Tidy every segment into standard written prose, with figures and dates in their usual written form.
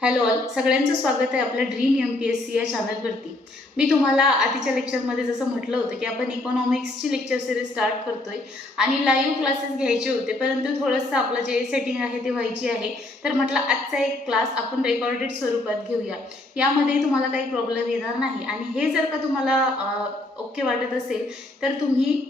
Hello all, सगळ्यांचं स्वागत आहे आपल्या ड्रीम MPSC या चॅनलवरती. मी तुम्हाला आधीच्या लेक्चरमध्ये जसं म्हटलं होतं की आपण इकॉनॉमिक्सची लेक्चर सिरीज स्टार्ट करतोय आणि लाईव्ह क्लासेस घ्यायचे होते, परंतु थोडंसं आपलं जे सेटिंग आहे ते व्हायची आहे. तर म्हटलं आजचा एक क्लास आपण रेकॉर्डेड स्वरूपात घेऊया. यामध्ये तुम्हाला काही प्रॉब्लेम येणार नाही आणि हे जर का तुम्हाला ओके वाटत असेल तर तुम्ही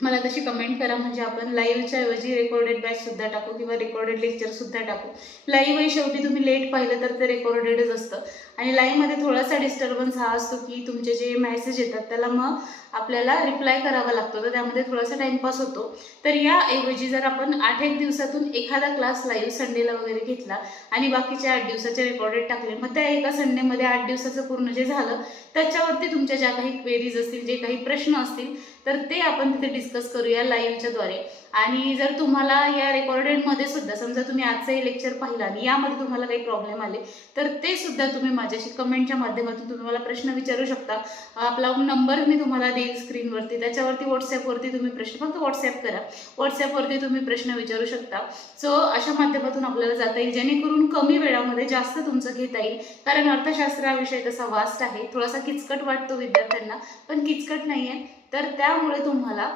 मला तशी कमेंट करा, म्हणजे आपण लाईव्हच्या ऐवजी रेकॉर्डेड बॅच सुद्धा टाकू किंवा रेकॉर्डेड लेक्चर सुद्धा टाकू. लाईव्ह शेवटी तुम्ही लेट पाहिलं तर ते रेकॉर्डेडच असतं आणि लाईव्हमध्ये थोडासा डिस्टर्बन्स हा असतो की तुमचे जे मेसेज येतात त्याला मग आपल्याला रिप्लाय करावा लागतो, तर त्यामध्ये थोडासा टाइमपास होतो. तर याऐवजी जर आपण 8-1 दिवसातून एखादा क्लास लाईव्ह संडेला वगैरे घेतला आणि बाकीचे 8 दिवसाचे रेकॉर्डेड टाकले, मग त्या एका संडेमध्ये 8 दिवसाचं पूर्ण जे झालं त्याच्यावरती तुमच्या ज्या काही क्वेरीज असतील, जे काही प्रश्न असतील, तर ते आपण तिथे डिस्कस करूया लाईव्हच्या द्वारे. आणि जर तुम्हाला या रेकॉर्डेडमध्ये सुद्धा समजा तुम्ही आजचंही लेक्चर पाहिला आणि यामध्ये तुम्हाला काही प्रॉब्लेम आले तर ते सुद्धा तुम्ही माझ्याशी कमेंटच्या माध्यमातून तुम्ही मला प्रश्न विचारू शकता. आपला नंबर मी तुम्हाला देईल स्क्रीनवरती, त्याच्यावरती व्हॉट्सॲपवरती तुम्ही प्रश्न फक्त व्हॉट्सॲप करा, व्हॉट्सॲपवरती तुम्ही प्रश्न विचारू शकता. सो अशा माध्यमातून आपल्याला जाता येईल, जेणेकरून कमी वेळामध्ये जास्त तुमचं घेता येईल. कारण अर्थशास्त्र हा विषय तसा वास्ट आहे, थोडासा किचकट वाटतो विद्यार्थ्यांना, पण किचकट नाही आहे. तर त्यामुळे तुम्हाला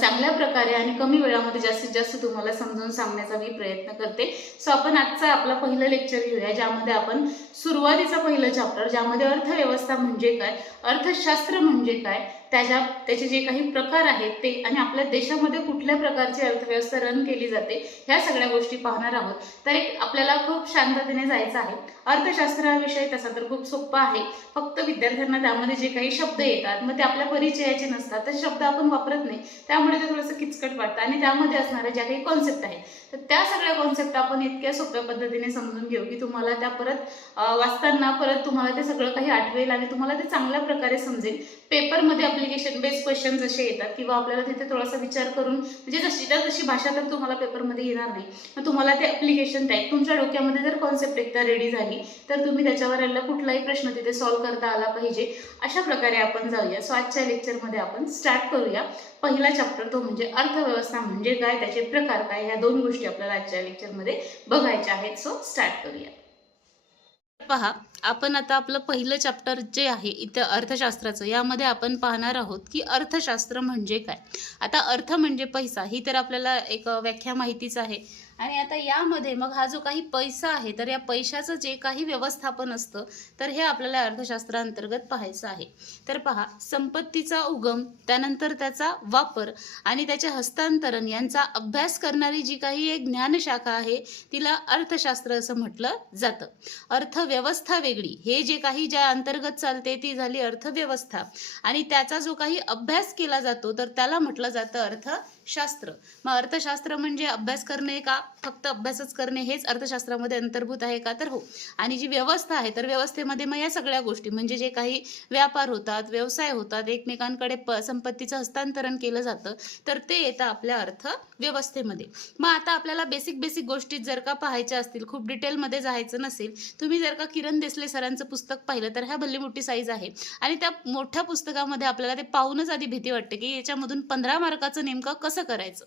चांगल्या प्रकारे आणि कमी वेळामध्ये जास्तीत जास्त तुम्हाला समजावून सांगण्याचा मी प्रयत्न करते. सो आपण आजचा आपला पहिलं लेक्चर घेऊया, ज्यामध्ये आपण सुरुवातीचा पहिलं चॅप्टर, ज्यामध्ये अर्थव्यवस्था म्हणजे काय, अर्थशास्त्र म्हणजे काय, त्याचे जे काही प्रकार आहेत ते, आणि आपल्या देशामध्ये कुठल्या प्रकारची अर्थव्यवस्था रन केली जाते, ह्या सगळ्या गोष्टी पाहणार आहोत. तर एक आपल्याला खूप शांततेने जायचं आहे. अर्थशास्त्र हा विषय तसा तर खूप सोपा आहे, फक्त विद्यार्थ्यांना त्यामध्ये जे काही शब्द येतात मग ते आपल्या परिचयाचे नसतात, तर शब्द आपण वापरत नाही, त्यामुळे ते थोडंसं किचकट वाटतं. आणि त्यामध्ये असणाऱ्या ज्या काही कॉन्सेप्ट आहेत तर त्या सगळ्या कॉन्सेप्ट आपण इतक्या सोप्या पद्धतीने समजून घेऊ की तुम्हाला त्या परत वाचताना परत तुम्हाला ते सगळं काही आठवेल आणि तुम्हाला ते चांगल्या प्रकारे समजेल. पेपरमध्ये ॲप्लिकेशन बेस्ड क्वेश्चन्स असे येतात किंवा आपल्याला तिथे थोडासा विचार करून, म्हणजे जशी भाषा तर तुम्हाला पेपरमध्ये येणार नाही, मग तुम्हाला ते ॲप्लिकेशन टाईप तुमच्या डोक्यामध्ये जर कॉन्सेप्ट एकदा रेडी झाली तर तुम्ही त्याच्यावर कुठलाही प्रश्न तिथे सॉल्व्ह करता आला पाहिजे. अशा प्रकारे आपण जाऊया. सो आजच्या लेक्चरमध्ये आपण स्टार्ट करूया. पहिला चॅप्टर तो म्हणजे अर्थव्यवस्था म्हणजे काय, त्याचे प्रकार काय, ह्या दोन गोष्टी आपल्याला आजच्या लेक्चरमध्ये बघायच्या आहेत. सो स्टार्ट करूया. पहा, आपण आता आपलं पहिलं चॅप्टर जे आहे इथं अर्थशास्त्राचं, यामध्ये आपण पाहणार आहोत की अर्थशास्त्र म्हणजे काय. आता अर्थ म्हणजे पैसा, ही तर आपल्याला एक व्याख्या माहितीच आहे. आणि आता यामध्ये मग हा जो काही पैसा आहे तर या पैशाचं जे काही व्यवस्थापन असतं तर हे आपल्याला अर्थशास्त्रांतर्गत पाहायचं आहे. तर पहा, संपत्तीचा उगम, त्यानंतर त्याचा वापर आणि त्याचे हस्तांतरण यांचा अभ्यास करणारी जी काही एक ज्ञानशाखा आहे तिला अर्थशास्त्र असं म्हटलं जातं. अर्थव्यवस्था वेगळी, हे जे काही ज्या अंतर्गत चालते ती झाली अर्थव्यवस्था, आणि त्याचा जो काही अभ्यास केला जातो तर त्याला म्हटलं जातं अर्थशास्त्र. मग अर्थशास्त्र म्हणजे अभ्यास करणे का, फक्त अभ्यासच करणे हेच अर्थशास्त्रामध्ये अंतर्भूत आहे का, तर हो. आणि जी व्यवस्था आहे तर व्यवस्थेमध्ये मग या सगळ्या गोष्टी, म्हणजे जे काही व्यापार होतात, व्यवसाय होतात, एकमेकांकडे संपत्तीचं हस्तांतरण केलं जातं तर ते येतं आपल्या अर्थव्यवस्थेमध्ये. मग आता आपल्याला बेसिक गोष्टी जर का पाहायच्या असतील, खूप डिटेलमध्ये जायचं नसेल, तुम्ही जर का किरण देसले सरांचं पुस्तक पाहिलं तर ह्या भली मोठी साईज आहे आणि त्या मोठ्या पुस्तकामध्ये आपल्याला ते पाहूनच आधी भीती वाटते की याच्यामधून 15 मार्काचं नेमकं कसं करायचं.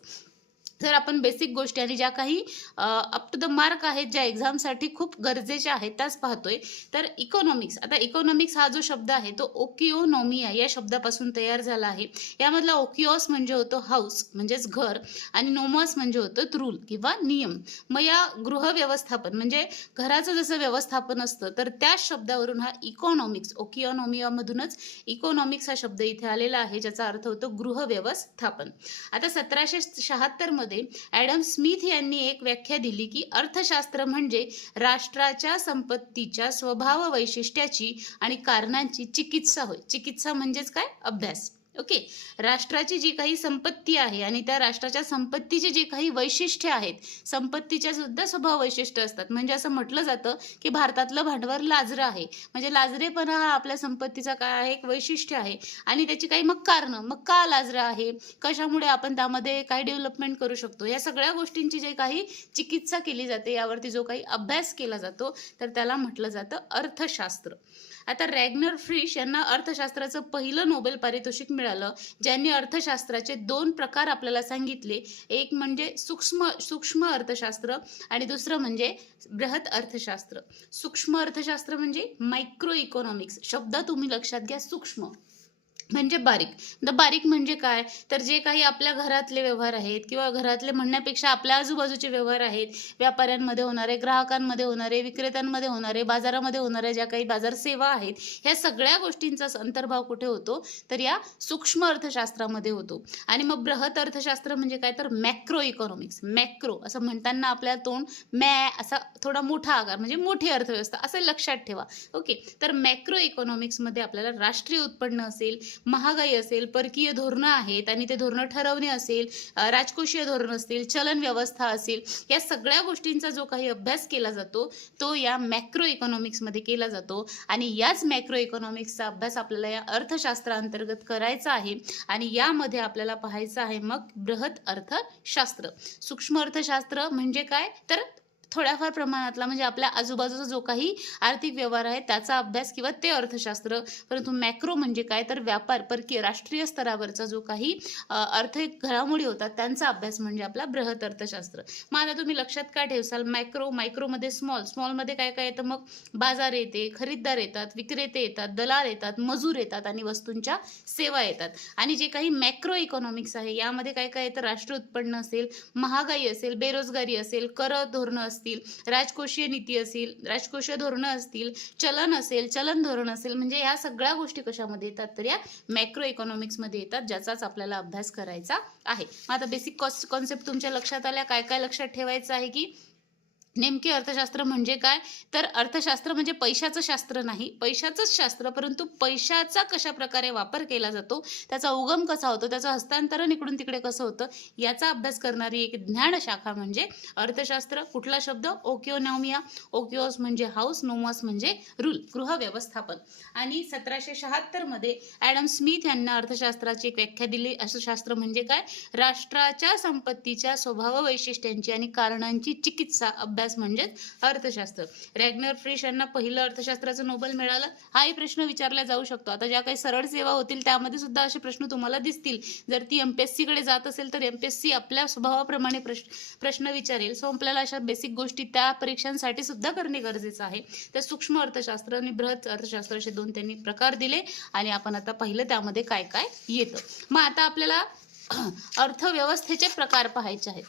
जर आपण बेसिक गोष्टी आणि ज्या काही अप टू द मार्क आहेत, ज्या एक्झामसाठी खूप गरजेच्या आहेत त्याच पाहतोय, तर इकॉनॉमिक्स. आता इकॉनॉमिक्स हा जो शब्द आहे तो ओकिओनॉमिया या शब्दापासून तयार झाला आहे. यामधला ओकिओस म्हणजे होतो हाऊस म्हणजेच घर, आणि नोमॉस म्हणजे होतं रूल किंवा नियम. मग या गृह व्यवस्थापन म्हणजे घराचं जसं व्यवस्थापन असतं तर त्याच शब्दावरून हा इकॉनॉमिक्स, ओकिओनॉमियामधूनच इकॉनॉमिक्स हा शब्द इथे आलेला आहे, ज्याचा अर्थ होतो गृह व्यवस्थापन. आता 1776 मध्ये ॲडम स्मिथ यांनी एक व्याख्या दिली की अर्थशास्त्र म्हणजे राष्ट्राच्या संपत्तीच्या स्वभाव वैशिष्ट्याची आणि कारणांची चिकित्सा होय. चिकित्सा म्हणजेच काय, अभ्यास. ओके. राष्ट्राची जी काही संपत्ती आहे आणि त्या राष्ट्राच्या संपत्तीची जी काही वैशिष्ट्ये आहेत, संपत्तीच्या सुद्धा स्वभाव वैशिष्ट्य असतात. म्हणजे असं म्हटलं जातं की भारतातलं भांडवल लाजरं आहे, म्हणजे लाजरेपणा हा आपल्या संपत्तीचा काय आहे, एक वैशिष्ट्य आहे. आणि त्याची काही मग कारणं, मग का लाजरं आहे, कशामुळे आपण त्यामध्ये काय डेव्हलपमेंट करू शकतो, या सगळ्या गोष्टींची जे काही चिकित्सा केली जाते, यावरती जो काही अभ्यास केला जातो तर त्याला म्हटलं जातं अर्थशास्त्र. आता रॅग्नर फ्रिश यांना अर्थशास्त्राचं पहिलं नोबेल पारितोषिक मिळालं मिळालं, ज्यांनी अर्थशास्त्राचे 2 प्रकार आपल्याला सांगितले. एक म्हणजे सूक्ष्म अर्थशास्त्र आणि दुसरं म्हणजे बृहत अर्थशास्त्र. सूक्ष्म अर्थशास्त्र म्हणजे मायक्रो इकॉनॉमिक्स. शब्द तुम्ही लक्षात घ्या. सूक्ष्म म्हणजे बारीक. बारीक म्हणजे काय, तर जे काही आपल्या घरातले व्यवहार आहेत किंवा घरातले म्हणण्यापेक्षा आपल्या आजूबाजूचे व्यवहार आहेत, व्यापाऱ्यांमध्ये होणारे, ग्राहकांमध्ये होणारे, विक्रेत्यांमध्ये होणारे, बाजारामध्ये होणाऱ्या ज्या काही बाजार सेवा आहेत, ह्या सगळ्या गोष्टींचा अंतर्भाव कुठे होतो, तर या सूक्ष्म अर्थशास्त्रामध्ये होतो. आणि मग बृहत अर्थशास्त्र म्हणजे काय, तर मॅक्रो इकॉनॉमिक्स. मॅक्रो असं म्हणताना आपल्या तोंड असा थोडा मोठा आकार म्हणजे मोठी अर्थव्यवस्था असं लक्षात ठेवा. ओके, तर मॅक्रो इकॉनॉमिक्समध्ये आपल्याला राष्ट्रीय उत्पन्न असेल, महागाई असेल, परकीय धोरणं आहेत आणि ते धोरणं ठरवणे असेल, राजकोषीय धोरण असतील, चलन व्यवस्था असेल, या सगळ्या गोष्टींचा जो काही अभ्यास केला जातो तो या मॅक्रो इकॉनॉमिक्समध्ये केला जातो. आणि याच मॅक्रो इकॉनॉमिक्सचा अभ्यास आपल्याला या अर्थशास्त्राअंतर्गत करायचा आहे. आणि यामध्ये आपल्याला पाहायचं आहे मग बृहत अर्थशास्त्र. सूक्ष्म अर्थशास्त्र म्हणजे काय, तर थोड्याफार प्रमाणातला म्हणजे आपल्या आजूबाजूचा जो काही आर्थिक व्यवहार आहे त्याचा अभ्यास किंवा ते अर्थशास्त्र. परंतु मॅक्रो म्हणजे काय, तर व्यापार, परकीय, राष्ट्रीय स्तरावरचा जो काही आर्थिक घडामोडी होतात त्यांचा अभ्यास म्हणजे आपला बृहत अर्थशास्त्र. मग आता तुम्ही लक्षात काय ठेवसाल, मायक्रोमध्ये स्मॉलमध्ये काय काय येतं, मग बाजार येते, खरीददार येतात, विक्रेते येतात, दलाल येतात, मजूर येतात आणि वस्तूंच्या सेवा येतात. आणि जे काही मॅक्रो इकॉनॉमिक्स आहे यामध्ये काय काय येतं, राष्ट्रीय उत्पन्न असेल, महागाई असेल, बेरोजगारी असेल, कर धोरणं असतील, राजकोषीय नीती असेल, राजकोषीय धोरणं असतील, चलन असेल, चलन धोरण असेल, म्हणजे या सगळ्या गोष्टी कशामध्ये येतात, तर या मॅक्रो इकॉनॉमिक्समध्ये येतात, ज्याचाच आपल्याला अभ्यास करायचा आहे. आता बेसिक कॉन्सेप्ट तुमच्या लक्षात आल्या. काय काय लक्षात ठेवायचं आहे की नेमके अर्थशास्त्र म्हणजे काय, तर अर्थशास्त्र म्हणजे पैशाचं शास्त्र नाही, पैशाचंच शास्त्र, परंतु पैशाचा कशा प्रकारे वापर केला जातो, त्याचा उगम कसा होतो, त्याचं हस्तांतरण इकडून तिकडे कसं होतं, याचा अभ्यास करणारी एक ज्ञान शाखा म्हणजे अर्थशास्त्र. कुठला शब्द, ओकिओनॉमिया. ओकिओस म्हणजे हाऊस, नोमॉस म्हणजे रूल, गृह व्यवस्थापन. आणि 1776 मध्ये ॲडम स्मिथ यांना अर्थशास्त्राची एक व्याख्या दिली. असं शास्त्र म्हणजे काय, राष्ट्राच्या संपत्तीच्या स्वभाव वैशिष्ट्यांची आणि कारणांची चिकित्सा अभ्यास म्हणजेच अर्थशास्त्र. रॅग्नर फ्रिश यांना पहिलं अर्थशास्त्राचं नोबेल मिळालं. हाही प्रश्न विचारला जाऊ शकतो. आता ज्या काही सरळ सेवा होतील त्यामध्ये सुद्धा असे प्रश्न तुम्हाला दिसतील. जर ती एमपीएससी कडे जात असेल तर एमपीएससी आपल्या स्वभावाप्रमाणे प्रश्न विचारेल. सो आपल्याला अशा बेसिक गोष्टी त्या परीक्षांसाठी सुद्धा करणे गरजेचं आहे. तर सूक्ष्म अर्थशास्त्र आणि बृहत अर्थशास्त्र असे 2 त्यांनी प्रकार दिले आणि आपण आता पाहिलं त्यामध्ये काय काय येतं. मग आता आपल्याला अर्थव्यवस्थेचे प्रकार पाहायचे आहेत.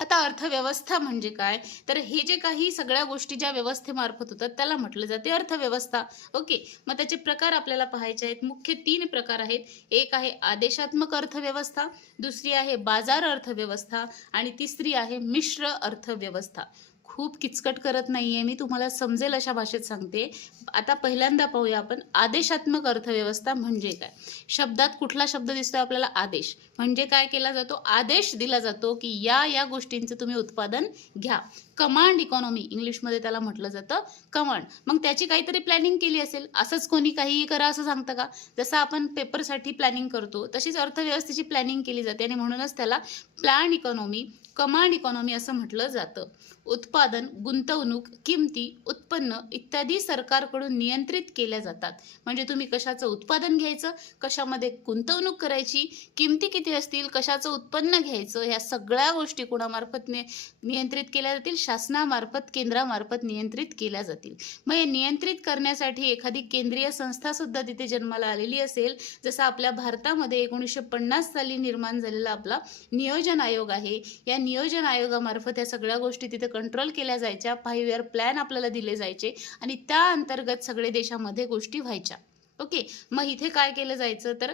आता अर्थव्यवस्था म्हणजे काय, तर हे जे काही सगळ्या गोष्टी ज्या व्यवस्थेमार्फत होतात त्याला म्हटलं जाते अर्थव्यवस्था. ओके, मग त्याचे प्रकार आपल्याला पाहायचे आहेत. मुख्य 3 प्रकार आहेत. एक आहे आदेशात्मक अर्थव्यवस्था, दुसरी आहे बाजार अर्थव्यवस्था आणि तिसरी आहे मिश्र अर्थव्यवस्था. खूप किचकट करत नाहीये मी, तुम्हाला समजेल अशा भाषेत सांगते. आता पहिल्यांदा पाहूया आपण आदेशात्मक अर्थव्यवस्था म्हणजे काय. शब्दात कुठला शब्द दिसतोय आपल्याला, आदेश. म्हणजे काय केला जातो, आदेश दिला जातो की या गोष्टींचं तुम्ही उत्पादन घ्या. कमांड इकॉनॉमी इंग्लिशमध्ये त्याला म्हटलं जातं कमांड. मग त्याची काहीतरी प्लॅनिंग केली असेल. असंच कोणी काहीही करा असं सांगतं का, जसं आपण पेपरसाठी प्लॅनिंग करतो तशीच अर्थव्यवस्थेची प्लॅनिंग केली जाते आणि म्हणूनच त्याला प्लॅन इकॉनॉमी, कमांड इकॉनॉमी असं म्हटलं जातं. उत्पादन, गुंतवणूक, किमती, उत्पन्न इत्यादी सरकारकडून नियंत्रित केल्या जातात. म्हणजे तुम्ही कशाचं उत्पादन घ्यायचं, कशामध्ये गुंतवणूक करायची, किमती किती असतील, कशाचं उत्पन्न घ्यायचं, ह्या सगळ्या गोष्टी कोणामार्फत नियंत्रित केल्या जातील, शासनामार्फत, केंद्रामार्फत नियंत्रित केल्या जातील. मग हे नियंत्रित करण्यासाठी एखादी केंद्रीय संस्था सुद्धा तिथे जन्माला आलेली असेल. जसं आपल्या भारतामध्ये 1950 साली निर्माण झालेला आपला नियोजन आयोग आहे. या नियोजन आयोगामार्फत या सगळ्या गोष्टी तिथे कंट्रोल केल्या जायच्या. 5 इयर प्लॅन आपल्याला दिले जायचे आणि त्या अंतर्गत सगळे देशामध्ये गोष्टी व्हायच्या. ओके, मग इथे काय केलं जायचं, तर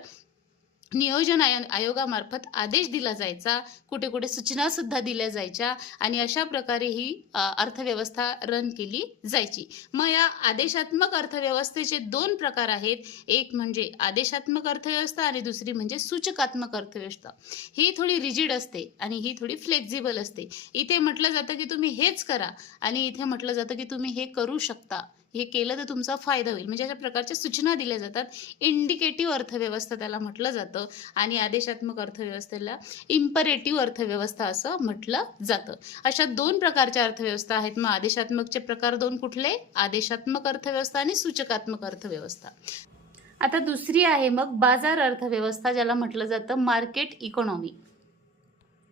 नियोजन आयोगामार्फत आदेश दिला जायचा, कुठे कुठे सूचना सुद्धा दिल्या जायच्या आणि अशा प्रकारे ही अर्थव्यवस्था रन केली जायची. मग या आदेशात्मक अर्थव्यवस्थेचे 2 प्रकार आहेत. एक म्हणजे आदेशात्मक अर्थव्यवस्था आणि दुसरी म्हणजे सूचकात्मक अर्थव्यवस्था. ही थोडी रिजिड असते आणि ही थोडी फ्लेक्झिबल असते. इथे म्हटलं जातं की तुम्ही हेच करा आणि इथे म्हटलं जातं की तुम्ही हे करू शकता, हे केलं तर तुमचा फायदा होईल. म्हणजे अशा प्रकारच्या सूचना दिल्या जातात. इंडिकेटिव्ह अर्थव्यवस्था त्याला म्हटलं जातं आणि आदेशात्मक अर्थव्यवस्थेला इम्परेटिव्ह अर्थव्यवस्था असं म्हटलं जातं. अशा 2 प्रकारच्या अर्थव्यवस्था आहेत. मग आदेशात्मकचे प्रकार 2 कुठले, आदेशात्मक अर्थव्यवस्था आणि सूचकात्मक अर्थव्यवस्था. आता दुसरी आहे मग बाजार अर्थव्यवस्था, ज्याला म्हटलं जातं मार्केट इकॉनॉमी.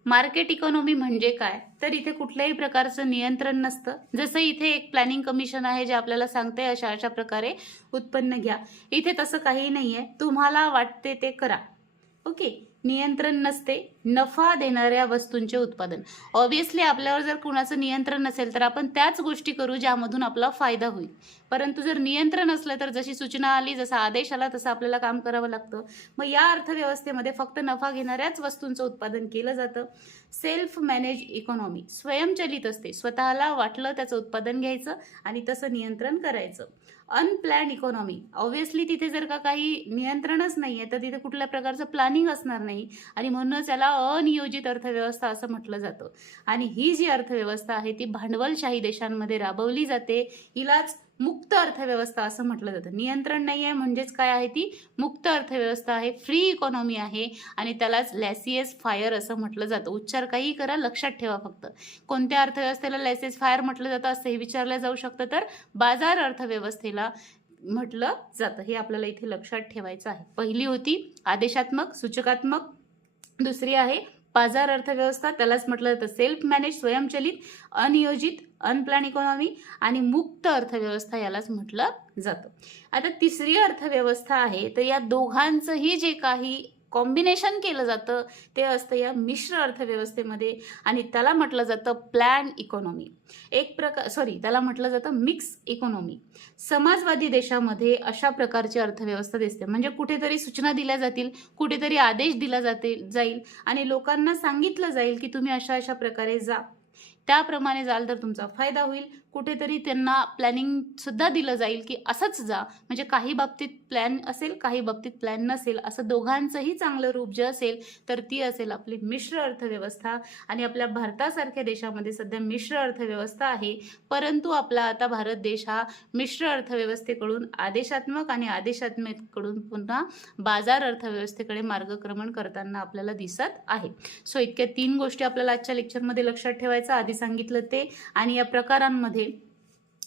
मार्केट इकॉनॉमी म्हणजे काय, तर इथे कुठल्याही प्रकारचं नियंत्रण नसतं. जसं इथे एक प्लॅनिंग कमिशन आहे जे आपल्याला सांगते अशा अशा प्रकारे उत्पन्न घ्या, इथे तसं काही नाहीये. तुम्हाला वाटते ते करा. ओके, नियंत्रण नसते. नफा देणाऱ्या वस्तूंचे उत्पादन. ऑब्विसली आपल्यावर जर कुणाचं नियंत्रण नसेल तर आपण त्याच गोष्टी करू ज्यामधून आपला फायदा होईल. परंतु जर नियंत्रण असलं तर जशी सूचना आली, जसा आदेश आला तसं आपल्याला काम करावं लागतं. मग या अर्थव्यवस्थेमध्ये फक्त नफा घेणाऱ्याच वस्तूंचं उत्पादन केलं जातं. सेल्फ मॅनेज इकॉनॉमी स्वयंचलित असते. स्वतःला वाटलं त्याचं उत्पादन घ्यायचं आणि तसं नियंत्रण करायचं. अनप्लॅन इकॉनॉमी, ऑब्विसली तिथे जर का काही नियंत्रणच नाहीये तर तिथे कुठल्या प्रकारचं प्लॅनिंग असणार नाही आणि म्हणूनच याला अनियोजित अर्थव्यवस्था असं म्हटलं जातं. आणि ही जी अर्थव्यवस्था आहे ती भांडवलशाही देशांमध्ये राबवली जाते. हिलाच मुक्त अर्थव्यवस्था असं म्हटलं जातं. नियंत्रण नाही आहे म्हणजेच काय आहे, ती मुक्त अर्थव्यवस्था आहे, फ्री इकॉनॉमी आहे आणि त्यालाच लॅसियस फायर असं म्हटलं जातं. उच्चार काही करा, लक्षात ठेवा फक्त. कोणत्या अर्थव्यवस्थेला लॅसियस फायर म्हटलं जातं असं हे विचारलं जाऊ शकतं, तर बाजार अर्थव्यवस्थेला म्हटलं जातं. हे आपल्याला इथे लक्षात ठेवायचं आहे. पहिली होती आदेशात्मक सूचकात्मक, दुसरी आहे बाजार अर्थव्यवस्था, त्यालाच म्हटलं जातं सेल्फ मॅनेज स्वयंचलित, अनियोजित अनप्लॅन इकॉनॉमी आणि मुक्त अर्थव्यवस्था यालाच म्हटलं जातं. आता तिसरी अर्थव्यवस्था आहे, तर या दोघांचंही जे काही कॉम्बिनेशन केलं जातं ते असतं या मिश्र अर्थव्यवस्थेमध्ये आणि त्याला म्हटलं जातं प्लॅन इकॉनॉमी. त्याला म्हटलं जातं मिक्स इकॉनॉमी. समाजवादी देशामध्ये अशा प्रकारची अर्थव्यवस्था दिसते. म्हणजे कुठेतरी सूचना दिल्या जातील, कुठेतरी आदेश दिला जाईल आणि लोकांना सांगितलं जाईल की तुम्ही अशा अशा प्रकारे जा, त्याप्रमाणे जाल तर तुमचा फायदा होईल. कुठेतरी त्यांना प्लॅनिंग सुद्धा दिलं जाईल की असंच जा. म्हणजे काही बाबतीत प्लॅन असेल, काही बाबतीत प्लॅन नसेल, असं दोघांचंही चांगलं रूप जे असेल तर ती असेल आपली मिश्र अर्थव्यवस्था. आणि आपल्या भारतासारख्या देशामध्ये सध्या मिश्र अर्थव्यवस्था आहे, परंतु आपला आता भारत देश हा मिश्र अर्थव्यवस्थेकडून आदेशात्मक आणि आदेशात्मककडून पुन्हा बाजार अर्थव्यवस्थेकडे मार्गक्रमण करताना आपल्याला दिसत आहे. सो इतक्या 3 गोष्टी आपल्याला आजच्या लेक्चरमध्ये लक्षात ठेवायचं. आधी सांगितलं ते, आणि या प्रकारांमध्ये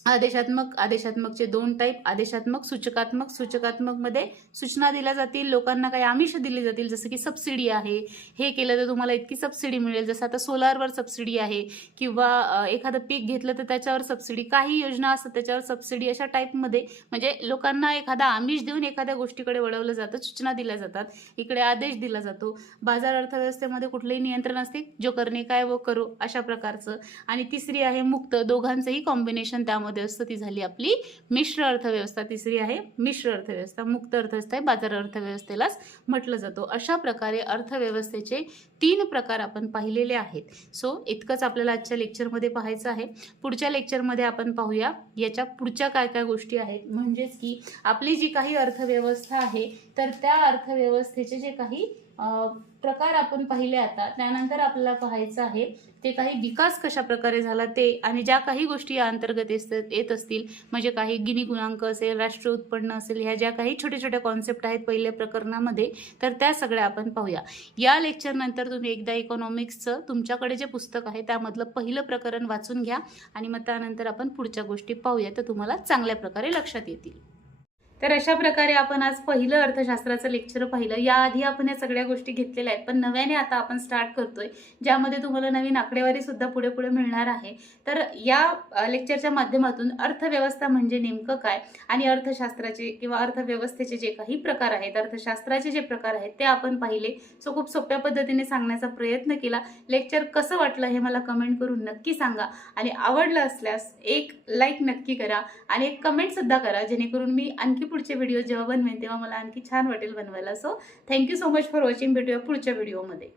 आदेशात्मकचे 2 टाईप, आदेशात्मक सूचकात्मक मध्ये सूचना दिल्या जातील, लोकांना काही आमिष दिली जातील, जसं की सबसिडी आहे, हे केलं तर तुम्हाला इतकी सबसिडी मिळेल. जसं आता सोलारवर सबसिडी आहे किंवा एखादं पीक घेतलं तर त्याच्यावर सबसिडी, काही योजना असतात त्याच्यावर सबसिडी, अशा टाईपमध्ये म्हणजे लोकांना एखादा आमिष देऊन एखाद्या गोष्टीकडे वळवलं जातं, सूचना दिल्या जातात, इकडे आदेश दिला जातो. बाजार अर्थव्यवस्थेमध्ये कुठलेही नियंत्रण असते, जो करणे काय वो करो, अशा प्रकारचं. आणि तिसरी आहे मुक्त, दोघांचंही कॉम्बिनेशन त्यामध्ये असतं, ती झाली आपली मिश्र अर्थव्यवस्था. तिसरी आहे मिश्र अर्थव्यवस्था. मुक्त अर्थव्यवस्था बाजार अर्थव्यवस्थेलाच म्हटलं जातो. अशा प्रकारे अर्थव्यवस्थेचे 3 प्रकार आपण पाहिलेले आहेत. सो इतकंच आपल्याला आजच्या लेक्चरमध्ये पाहायचं आहे. पुढच्या लेक्चरमध्ये आपण पाहूया याच्या पुढच्या काय काय गोष्टी आहेत, म्हणजेच की आपली जी काही अर्थव्यवस्था आहे तर त्या अर्थव्यवस्थेचे जे काही प्रकार आपण पाहिले. आता त्यानंतर आपल्याला पाहायचं आहे ते काही विकास कशा प्रकारे झाला ते, आणि ज्या काही गोष्टी या अंतर्गत येत असतील, म्हणजे काही गिनी गुणांक असेल, राष्ट्रीय उत्पन्न असेल, ह्या ज्या काही छोट्या छोट्या कॉन्सेप्ट आहेत पहिल्या प्रकरणामध्ये, तर त्या सगळ्या आपण पाहूया. या लेक्चरनंतर तुम्ही एकदा इकॉनॉमिक्सचं तुमच्याकडे जे पुस्तक आहे त्यामधलं पहिलं प्रकरण वाचून घ्या आणि मग त्यानंतर आपण पुढच्या गोष्टी पाहूया, तर तुम्हाला चांगल्या प्रकारे लक्षात येतील. तर अशा प्रकारे आपण आज पहिलं अर्थशास्त्राचं लेक्चर पाहिलं. याआधी आपण या सगळ्या गोष्टी घेतलेल्या आहेत, पण नव्याने आता आपण स्टार्ट करतोय, ज्यामध्ये तुम्हाला नवीन आकडेवारी सुद्धा पुढे पुढे मिळणार आहे. तर या लेक्चरच्या माध्यमातून अर्थव्यवस्था म्हणजे नेमकं काय आणि अर्थशास्त्राचे किंवा अर्थव्यवस्थेचे जे काही प्रकार आहेत, अर्थशास्त्राचे जे प्रकार आहेत ते आपण पाहिले. सो खूप सोप्या पद्धतीने सांगण्याचा प्रयत्न केला. लेक्चर कसं वाटलं हे मला कमेंट करून नक्की सांगा आणि आवडलं असल्यास एक लाईक नक्की करा आणि एक कमेंट सुद्धा करा, जेणेकरून मी आणखी पुढचे व्हिडिओ जेव्हा बनवेन तेव्हा मला आणखी छान वाटेल बनवायला. So thank you so much for watching. भेटूया पुढच्या व्हिडिओमध्ये.